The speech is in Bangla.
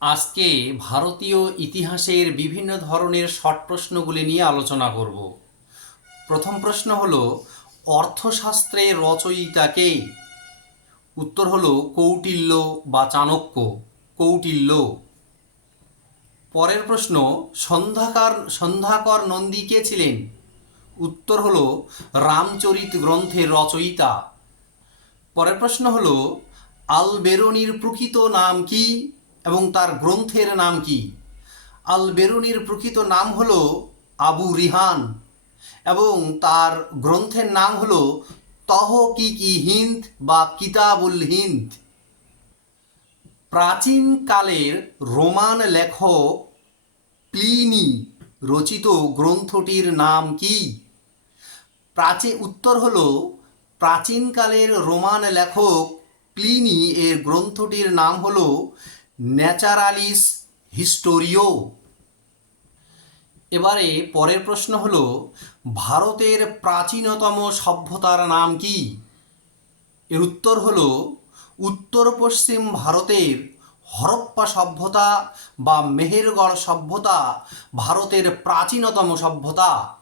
আজকে ভারতীয় ইতিহাসের বিভিন্ন ধরনের শর্ট প্রশ্নগুলি নিয়ে আলোচনা করব। প্রথম প্রশ্ন হলো অর্থশাস্ত্রের রচয়িতাকে উত্তর হলো, কৌটিল্য বা চাণক্য, কৌটিল্য। পরের প্রশ্ন, সন্ধ্যাকার, সন্ধ্যাকর নন্দী কে ছিলেন? উত্তর হলো, রামচরিত গ্রন্থের রচয়িতা। পরের প্রশ্ন হলো আল বেরুনির প্রকৃত নাম কি? এবং তার গ্রন্থের নাম কি? আল বেরুনির প্রকৃত নাম হল আবু রিহান এবং তার গ্রন্থের নাম হল তহ কি হিন্দ বা কিতাবুল হিন্দ। প্রাচীনকালের রোমান লেখক প্লিনি রচিত গ্রন্থটির নাম কি? প্রাচীন, উত্তর হলো প্রাচীনকালের রোমান লেখক প্লিনি। এর গ্রন্থটির নাম হলো ন্যাচারালিস হিস্টোরিও। এবারে পরের প্রশ্ন হলো, ভারতের প্রাচীনতম সভ্যতার নাম কি? এর উত্তর হল, উত্তর পশ্চিম ভারতের হরপ্পা সভ্যতা বা মেহেরগড় সভ্যতা ভারতের প্রাচীনতম সভ্যতা।